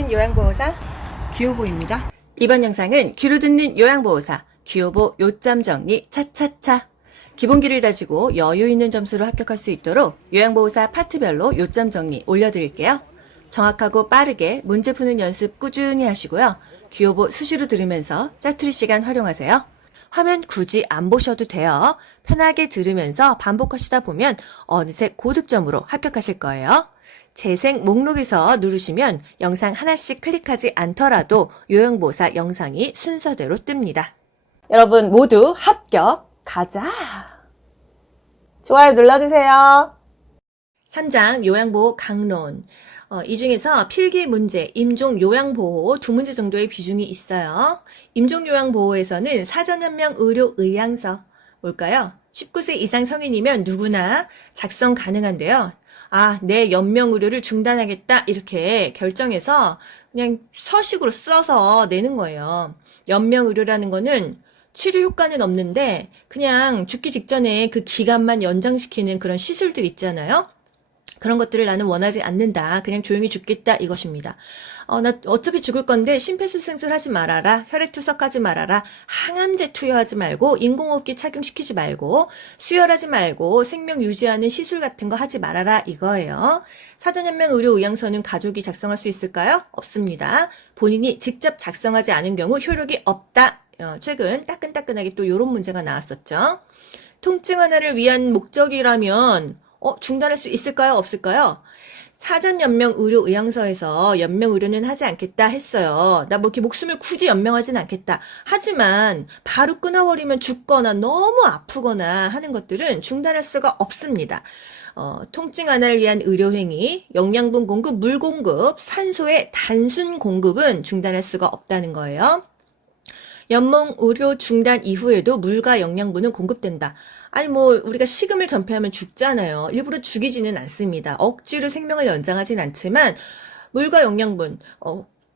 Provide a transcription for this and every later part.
듣는 요양보호사 귀요보입니다. 이번 영상은 귀로 듣는 요양보호사 귀요보 요점 정리 차차차. 기본기를 다지고 여유 있는 점수로 합격할 수 있도록 요양보호사 파트별로 요점 정리 올려드릴게요. 정확하고 빠르게 문제 푸는 연습 꾸준히 하시고요. 귀요보 수시로 들으면서 짜투리 시간 활용하세요. 화면 굳이 안 보셔도 돼요. 편하게 들으면서 반복하시다 보면 어느새 고득점으로 합격하실 거예요. 재생 목록에서 누르시면 영상 하나씩 클릭하지 않더라도 요양보호사 영상이 순서대로 뜹니다. 여러분 모두 합격 가자. 좋아요 눌러주세요. 3장 요양보호 강론. 이 중에서 필기 문제, 임종 요양보호 2문제 정도의 비중이 있어요. 임종 요양보호에서는 사전연명 의료 의향서 뭘까요? 19세 이상 성인이면 누구나 작성 가능한데요. 내 연명 의료를 중단하겠다 이렇게 결정해서 그냥 서식으로 써서 내는 거예요. 연명 의료라는 거는 치료 효과는 없는데 그냥 죽기 직전에 그 기간만 연장시키는 그런 시술들 있잖아요. 그런 것들을 나는 원하지 않는다. 그냥 조용히 죽겠다 이것입니다. 나 어차피 죽을 건데 심폐소생술 하지 말아라. 혈액투석하지 말아라. 항암제 투여하지 말고 인공호흡기 착용시키지 말고 수혈하지 말고 생명 유지하는 시술 같은 거 하지 말아라 이거예요. 사전연명 의료 의향서는 가족이 작성할 수 있을까요? 없습니다. 본인이 직접 작성하지 않은 경우 효력이 없다. 최근 따끈따끈하게 또 이런 문제가 나왔었죠. 통증 완화를 위한 목적이라면 중단할 수 있을까요? 없을까요? 사전 연명 의료 의향서에서 연명 의료는 하지 않겠다 했어요. 나 이렇게 목숨을 굳이 연명하진 않겠다. 하지만 바로 끊어버리면 죽거나 너무 아프거나 하는 것들은 중단할 수가 없습니다. 통증 완화를 위한 의료행위, 영양분 공급, 물 공급, 산소의 단순 공급은 중단할 수가 없다는 거예요. 연명 의료 중단 이후에도 물과 영양분은 공급된다. 우리가 식음을 전폐하면 죽잖아요. 일부러 죽이지는 않습니다. 억지로 생명을 연장하진 않지만 물과 영양분,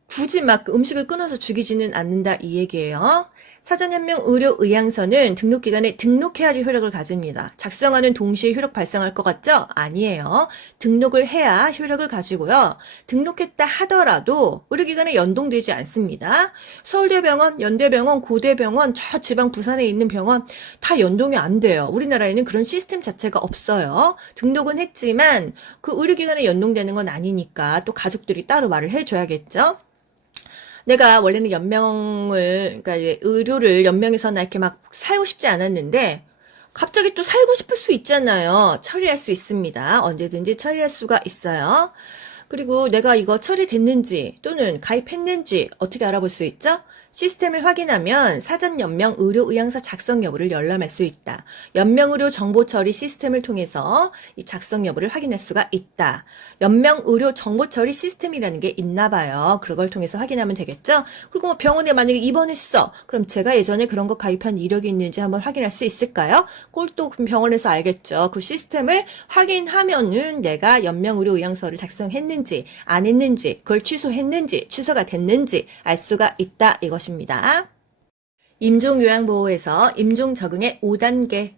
굳이 막 음식을 끊어서 죽이지는 않는다 이 얘기예요. 사전연명 의료 의향서는 등록기간에 등록해야지 효력을 가집니다. 작성하는 동시에 효력 발생할 것 같죠? 아니에요. 등록을 해야 효력을 가지고요. 등록했다 하더라도 의료기간에 연동되지 않습니다. 서울대병원, 연대병원, 고대병원, 저 지방 부산에 있는 병원 다 연동이 안 돼요. 우리나라에는 그런 시스템 자체가 없어요. 등록은 했지만 그 의료기간에 연동되는 건 아니니까 또 가족들이 따로 말을 해줘야겠죠? 내가 원래는 그러니까 의료를 연명해서 나 이렇게 막 살고 싶지 않았는데, 갑자기 또 살고 싶을 수 있잖아요. 처리할 수 있습니다. 언제든지 처리할 수가 있어요. 그리고 내가 이거 처리됐는지 또는 가입했는지 어떻게 알아볼 수 있죠? 시스템을 확인하면 사전 연명 의료 의향서 작성 여부를 열람할 수 있다. 연명 의료 정보 처리 시스템을 통해서 이 작성 여부를 확인할 수가 있다. 연명 의료 정보 처리 시스템이라는 게 있나 봐요. 그걸 통해서 확인하면 되겠죠? 그리고 병원에 만약에 입원했어. 그럼 제가 예전에 그런 거 가입한 이력이 있는지 한번 확인할 수 있을까요? 그걸 또 병원에서 알겠죠. 그 시스템을 확인하면은 내가 연명 의료 의향서를 작성했는지 안 했는지 그걸 취소했는지 취소가 됐는지 알 수가 있다 이것입니다. 임종요양보호에서 임종 적응의 5단계.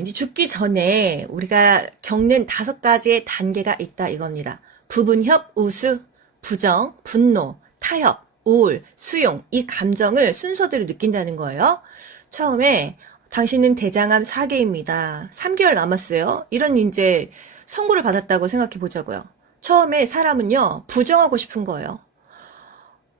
이제 죽기 전에 우리가 겪는 5가지의 단계가 있다 이겁니다. 부분협, 우수, 부정, 분노, 타협, 우울, 수용, 이 감정을 순서대로 느낀다는 거예요. 처음에 당신은 대장암 4개입니다. 3개월 남았어요. 이런 이제 선고를 받았다고 생각해 보자고요. 처음에 사람은요, 부정하고 싶은 거예요.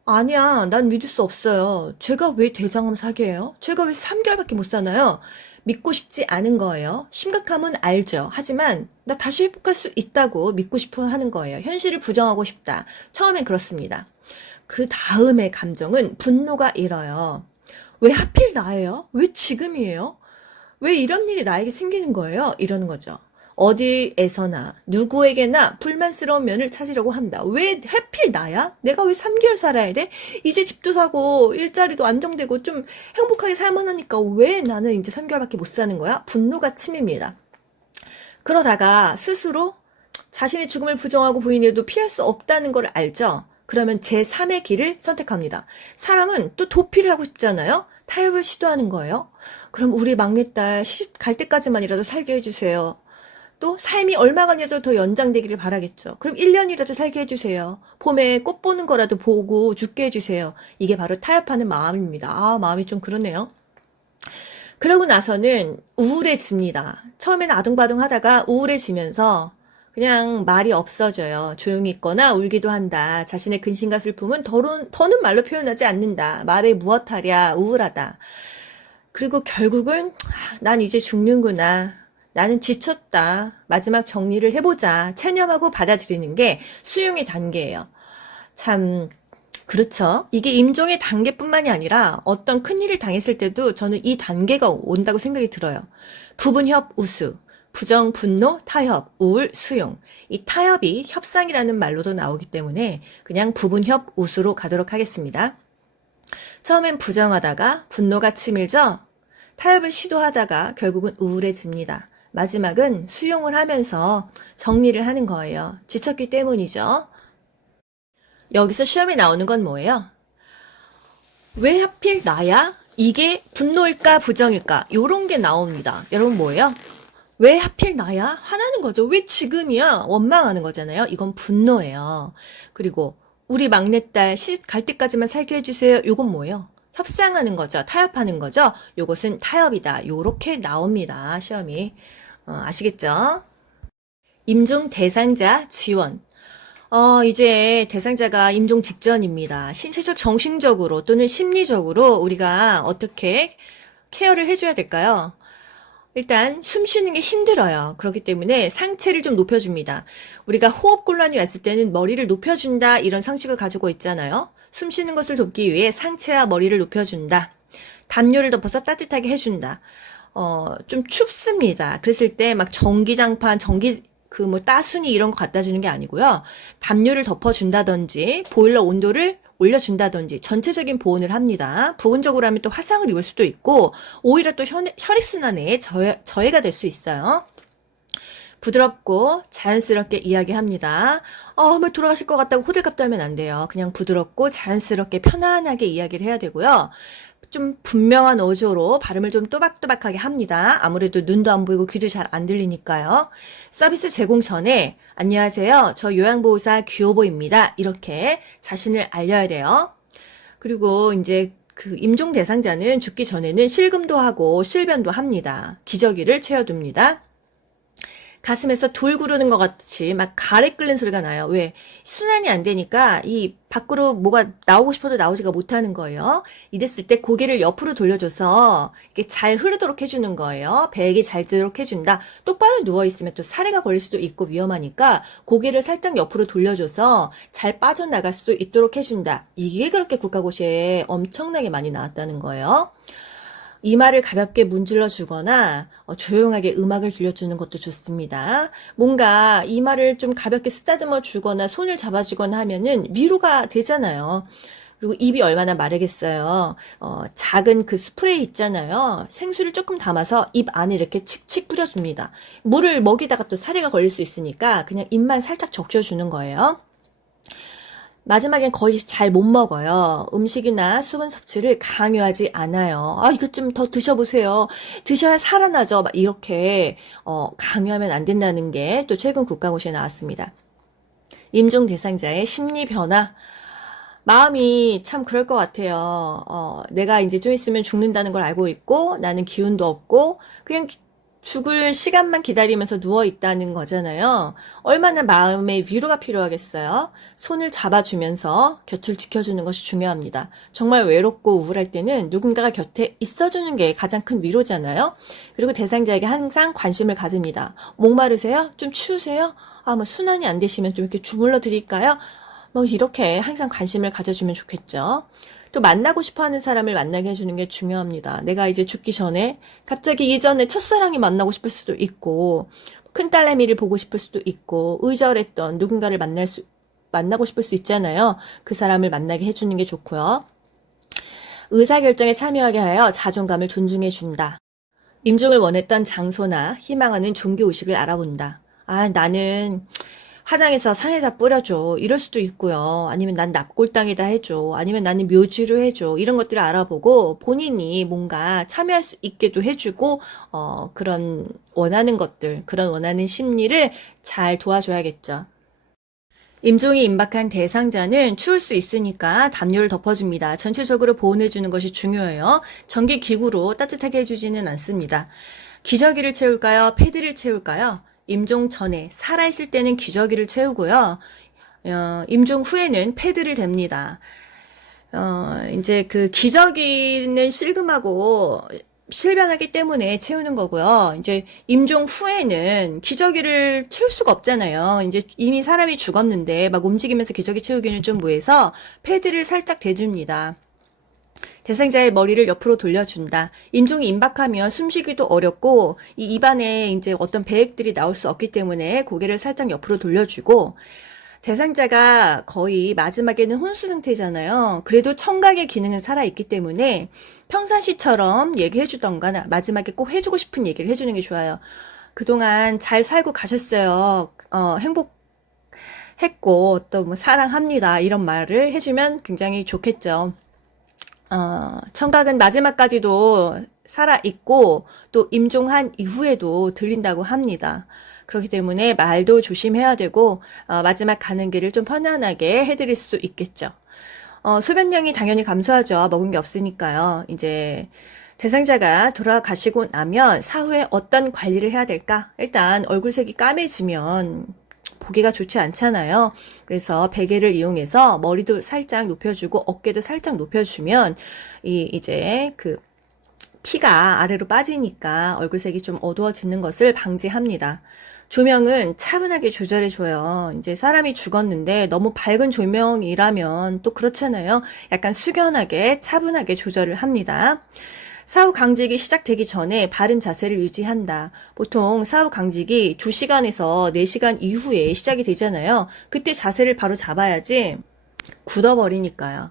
아니야, 난 믿을 수 없어요. 제가 왜 대장암 4개예요? 제가 왜 3개월밖에 못 사나요? 믿고 싶지 않은 거예요. 심각함은 알죠. 하지만 나 다시 회복할 수 있다고 믿고 싶어 하는 거예요. 현실을 부정하고 싶다. 처음엔 그렇습니다. 그 다음에 감정은 분노가 일어요. 왜 하필 나예요? 왜 지금이에요? 왜 이런 일이 나에게 생기는 거예요? 이러는 거죠. 어디에서나 누구에게나 불만스러운 면을 찾으려고 한다. 왜 하필 나야? 내가 왜 3개월 살아야 돼? 이제 집도 사고 일자리도 안정되고 좀 행복하게 살만하니까 왜 나는 이제 3개월밖에 못 사는 거야? 분노가 침입니다. 그러다가 스스로 자신의 죽음을 부정하고 부인해도 피할 수 없다는 걸 알죠? 그러면 제3의 길을 선택합니다. 사람은 또 도피를 하고 싶잖아요? 타협을 시도하는 거예요. 그럼 우리 막내딸 시집 갈 때까지만이라도 살게 해주세요. 또 삶이 얼마간이라도 더 연장되기를 바라겠죠. 그럼 1년이라도 살게 해주세요. 봄에 꽃 보는 거라도 보고 죽게 해주세요. 이게 바로 타협하는 마음입니다. 아, 마음이 좀 그러네요. 그러고 나서는 우울해집니다. 처음에는 아둥바둥 하다가 우울해지면서 그냥 말이 없어져요. 조용히 있거나 울기도 한다. 자신의 근심과 슬픔은 더는 말로 표현하지 않는다. 말에 무엇하랴, 우울하다. 그리고 결국은 난 이제 죽는구나. 나는 지쳤다. 마지막 정리를 해보자. 체념하고 받아들이는 게 수용의 단계예요. 참 그렇죠. 이게 임종의 단계뿐만이 아니라 어떤 큰일을 당했을 때도 저는 이 단계가 온다고 생각이 들어요. 부분협, 우수, 부정, 분노, 타협, 우울, 수용. 이 타협이 협상이라는 말로도 나오기 때문에 그냥 부분협, 우수로 가도록 하겠습니다. 처음엔 부정하다가 분노가 치밀죠. 타협을 시도하다가 결국은 우울해집니다. 마지막은 수용을 하면서 정리를 하는 거예요. 지쳤기 때문이죠. 여기서 시험에 나오는 건 뭐예요? 왜 하필 나야? 이게 분노일까 부정일까? 요런 게 나옵니다. 여러분 뭐예요? 왜 하필 나야? 화나는 거죠. 왜 지금이야? 원망하는 거잖아요. 이건 분노예요. 그리고 우리 막내딸 시집 갈 때까지만 살게 해주세요. 요건 뭐예요? 협상하는 거죠. 타협하는 거죠. 요것은 타협이다. 요렇게 나옵니다. 시험이. 아시겠죠? 임종 대상자 지원. 이제 대상자가 임종 직전입니다. 신체적, 정신적으로 또는 심리적으로 우리가 어떻게 케어를 해줘야 될까요? 일단 숨 쉬는 게 힘들어요. 그렇기 때문에 상체를 좀 높여줍니다. 우리가 호흡 곤란이 왔을 때는 머리를 높여준다 이런 상식을 가지고 있잖아요. 숨 쉬는 것을 돕기 위해 상체와 머리를 높여준다. 담요를 덮어서 따뜻하게 해준다. 좀 춥습니다. 그랬을 때 막 전기장판, 따순이 이런 거 갖다 주는 게 아니고요. 담요를 덮어준다든지, 보일러 온도를 올려준다든지, 전체적인 보온을 합니다. 부분적으로 하면 또 화상을 입을 수도 있고, 오히려 또 혈액순환에 저해가 될 수 있어요. 부드럽고 자연스럽게 이야기합니다. 뭐 돌아가실 것 같다고 호들갑도 하면 안 돼요. 그냥 부드럽고 자연스럽게 편안하게 이야기를 해야 되고요. 좀 분명한 어조로 발음을 좀 또박또박하게 합니다. 아무래도 눈도 안 보이고 귀도 잘 안 들리니까요. 서비스 제공 전에 안녕하세요. 저 요양보호사 규호보입니다. 이렇게 자신을 알려야 돼요. 그리고 이제 그 임종 대상자는 죽기 전에는 실금도 하고 실변도 합니다. 기저귀를 채워둡니다. 가슴에서 돌 구르는 것 같이 막 가래 끓는 소리가 나요. 왜? 순환이 안 되니까 이 밖으로 뭐가 나오고 싶어도 나오지가 못하는 거예요. 이랬을 때 고개를 옆으로 돌려줘서 이렇게 잘 흐르도록 해주는 거예요. 배액이 잘 되도록 해준다. 똑바로 누워있으면 또 사례가 걸릴 수도 있고 위험하니까 고개를 살짝 옆으로 돌려줘서 잘 빠져나갈 수도 있도록 해준다. 이게 그렇게 국가고시에 엄청나게 많이 나왔다는 거예요. 이마를 가볍게 문질러 주거나 조용하게 음악을 들려주는 것도 좋습니다. 뭔가 이마를 좀 가볍게 쓰다듬어 주거나 손을 잡아주거나 하면은 위로가 되잖아요. 그리고 입이 얼마나 마르겠어요. 작은 그 스프레이 있잖아요. 생수를 조금 담아서 입 안에 이렇게 칙칙 뿌려줍니다. 물을 먹이다가 또 사례가 걸릴 수 있으니까 그냥 입만 살짝 적셔주는 거예요. 마지막엔 거의 잘 못 먹어요. 음식이나 수분 섭취를 강요하지 않아요. 이것 좀 더 드셔보세요. 드셔야 살아나죠. 막 이렇게 강요하면 안 된다는 게 또 최근 국가고시에 나왔습니다. 임종 대상자의 심리 변화. 마음이 참 그럴 것 같아요. 내가 이제 좀 있으면 죽는다는 걸 알고 있고 나는 기운도 없고 그냥 죽을 시간만 기다리면서 누워있다는 거잖아요. 얼마나 마음의 위로가 필요하겠어요. 손을 잡아주면서 곁을 지켜주는 것이 중요합니다. 정말 외롭고 우울할 때는 누군가가 곁에 있어주는 게 가장 큰 위로잖아요. 그리고 대상자에게 항상 관심을 가집니다. 목마르세요? 좀 추우세요? 뭐 순환이 안 되시면 좀 이렇게 주물러 드릴까요? 뭐 이렇게 항상 관심을 가져주면 좋겠죠. 또 만나고 싶어하는 사람을 만나게 해주는 게 중요합니다. 내가 이제 죽기 전에 갑자기 예전에 첫사랑이 만나고 싶을 수도 있고 큰딸내미를 보고 싶을 수도 있고 의절했던 누군가를 만나고 싶을 수 있잖아요. 그 사람을 만나게 해주는 게 좋고요. 의사결정에 참여하게 하여 자존감을 존중해준다. 임종을 원했던 장소나 희망하는 종교의식을 알아본다. 나는 화장해서 산에다 뿌려줘. 이럴 수도 있고요. 아니면 난 납골당에다 해줘. 아니면 나는 묘지로 해줘. 이런 것들을 알아보고 본인이 뭔가 참여할 수 있게도 해주고, 그런 원하는 것들, 그런 원하는 심리를 잘 도와줘야겠죠. 임종이 임박한 대상자는 추울 수 있으니까 담요를 덮어줍니다. 전체적으로 보온해주는 것이 중요해요. 전기 기구로 따뜻하게 해주지는 않습니다. 기저귀를 채울까요? 패드를 채울까요? 임종 전에 살아있을 때는 기저귀를 채우고요. 임종 후에는 패드를 댑니다. 이제 그 기저귀는 실금하고 실변하기 때문에 채우는 거고요. 이제 임종 후에는 기저귀를 채울 수가 없잖아요. 이제 이미 사람이 죽었는데 막 움직이면서 기저귀 채우기는 좀 뭐해서 패드를 살짝 대줍니다. 대상자의 머리를 옆으로 돌려준다. 임종이 임박하면 숨쉬기도 어렵고 이 입안에 이제 어떤 배액들이 나올 수 없기 때문에 고개를 살짝 옆으로 돌려주고, 대상자가 거의 마지막에는 혼수 상태잖아요. 그래도 청각의 기능은 살아있기 때문에 평상시처럼 얘기해주던가 마지막에 꼭 해주고 싶은 얘기를 해주는 게 좋아요. 그동안 잘 살고 가셨어요. 행복했고 또 뭐 사랑합니다. 이런 말을 해주면 굉장히 좋겠죠. 청각은 마지막까지도 살아있고 또 임종한 이후에도 들린다고 합니다. 그렇기 때문에 말도 조심해야 되고 마지막 가는 길을 좀 편안하게 해드릴 수 있겠죠. 소변량이 당연히 감소하죠. 먹은 게 없으니까요. 이제 대상자가 돌아가시고 나면 사후에 어떤 관리를 해야 될까? 일단 얼굴색이 까매지면 보기가 좋지 않잖아요. 그래서 베개를 이용해서 머리도 살짝 높여주고 어깨도 살짝 높여주면 이제 그 피가 아래로 빠지니까 얼굴색이 좀 어두워지는 것을 방지합니다. 조명은 차분하게 조절해줘요. 이제 사람이 죽었는데 너무 밝은 조명이라면 또 그렇잖아요. 약간 숙연하게 차분하게 조절을 합니다. 사후 강직이 시작되기 전에 바른 자세를 유지한다. 보통 사후 강직이 2시간에서 4시간 이후에 시작이 되잖아요. 그때 자세를 바로 잡아야지 굳어버리니까요.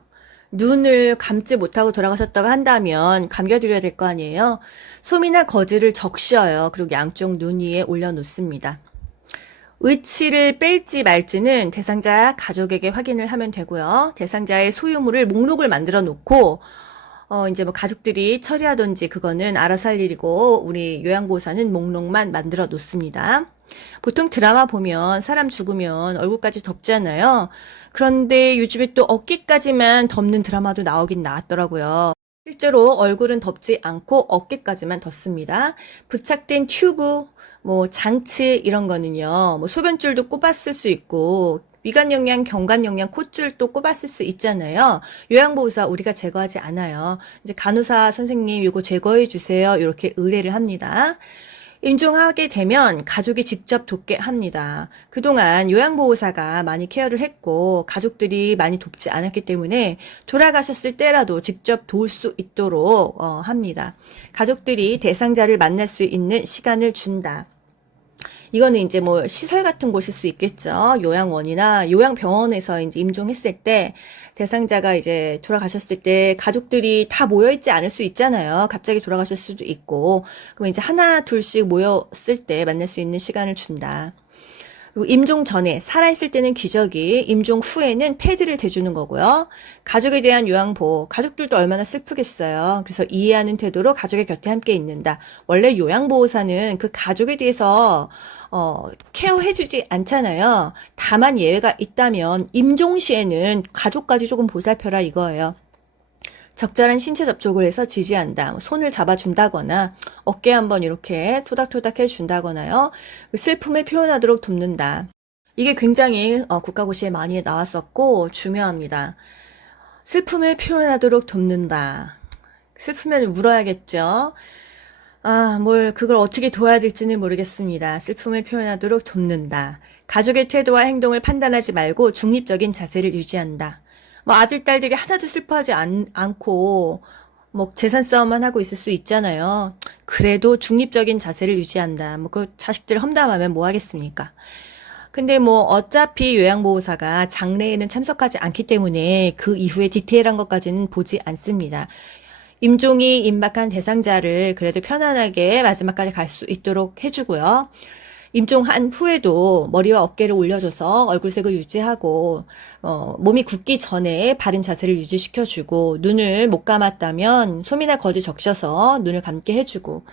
눈을 감지 못하고 돌아가셨다고 한다면 감겨드려야 될 거 아니에요. 솜이나 거즈를 적셔요. 그리고 양쪽 눈 위에 올려놓습니다. 의치를 뺄지 말지는 대상자 가족에게 확인을 하면 되고요. 대상자의 소유물을 목록을 만들어 놓고 이제 뭐 가족들이 처리하든지 그거는 알아서 할 일이고 우리 요양보호사는 목록만 만들어 놓습니다. 보통 드라마 보면 사람 죽으면 얼굴까지 덮잖아요. 그런데 요즘에 또 어깨까지만 덮는 드라마도 나오긴 나왔더라고요. 실제로 얼굴은 덮지 않고 어깨까지만 덮습니다. 부착된 튜브, 뭐 장치 이런 거는요. 뭐 소변줄도 꼽았을 수 있고 위관영양, 경관영양, 콧줄도 꼽았을 수 있잖아요. 요양보호사 우리가 제거하지 않아요. 이제 간호사 선생님 이거 제거해 주세요. 이렇게 의뢰를 합니다. 임종하게 되면 가족이 직접 돕게 합니다. 그동안 요양보호사가 많이 케어를 했고 가족들이 많이 돕지 않았기 때문에 돌아가셨을 때라도 직접 도울 수 있도록 합니다. 가족들이 대상자를 만날 수 있는 시간을 준다. 이거는 이제 뭐 시설 같은 곳일 수 있겠죠. 요양원이나 요양병원에서 이제 임종했을 때 대상자가 이제 돌아가셨을 때 가족들이 다 모여있지 않을 수 있잖아요. 갑자기 돌아가실 수도 있고. 그럼 이제 하나, 둘씩 모였을 때 만날 수 있는 시간을 준다. 그리고 임종 전에 살아있을 때는 기저귀, 임종 후에는 패드를 대주는 거고요. 가족에 대한 요양보호, 가족들도 얼마나 슬프겠어요. 그래서 이해하는 태도로 가족의 곁에 함께 있는다. 원래 요양보호사는 그 가족에 대해서 케어해주지 않잖아요. 다만 예외가 있다면 임종 시에는 가족까지 조금 보살펴라 이거예요. 적절한 신체 접촉을 해서 지지한다. 손을 잡아준다거나 어깨 한번 이렇게 토닥토닥 해준다거나요. 슬픔을 표현하도록 돕는다. 이게 굉장히 국가고시에 많이 나왔었고 중요합니다. 슬픔을 표현하도록 돕는다. 슬프면 울어야겠죠. 뭘 그걸 어떻게 도와야 될지는 모르겠습니다. 슬픔을 표현하도록 돕는다. 가족의 태도와 행동을 판단하지 말고 중립적인 자세를 유지한다. 뭐 아들, 딸들이 하나도 슬퍼하지 않고 뭐 재산 싸움만 하고 있을 수 있잖아요. 그래도 중립적인 자세를 유지한다. 뭐 그 자식들 험담하면 뭐 하겠습니까? 근데 뭐 어차피 요양보호사가 장례에는 참석하지 않기 때문에 그 이후에 디테일한 것까지는 보지 않습니다. 임종이 임박한 대상자를 그래도 편안하게 마지막까지 갈 수 있도록 해주고요. 임종한 후에도 머리와 어깨를 올려줘서 얼굴색을 유지하고 몸이 굳기 전에 바른 자세를 유지시켜주고 눈을 못 감았다면 솜이나 거즈 적셔서 눈을 감게 해주고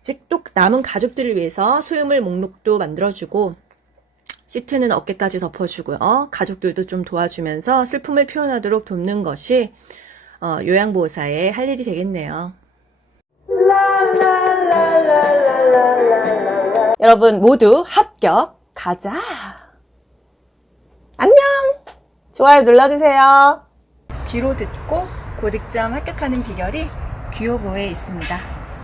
이제 또 남은 가족들을 위해서 소유물 목록도 만들어주고 시트는 어깨까지 덮어주고요. 가족들도 좀 도와주면서 슬픔을 표현하도록 돕는 것이 요양보호사의 할 일이 되겠네요. 여러분 모두 합격. 가자. 안녕. 좋아요 눌러주세요. 귀로 듣고 고득점 합격하는 비결이 귀요보에 있습니다.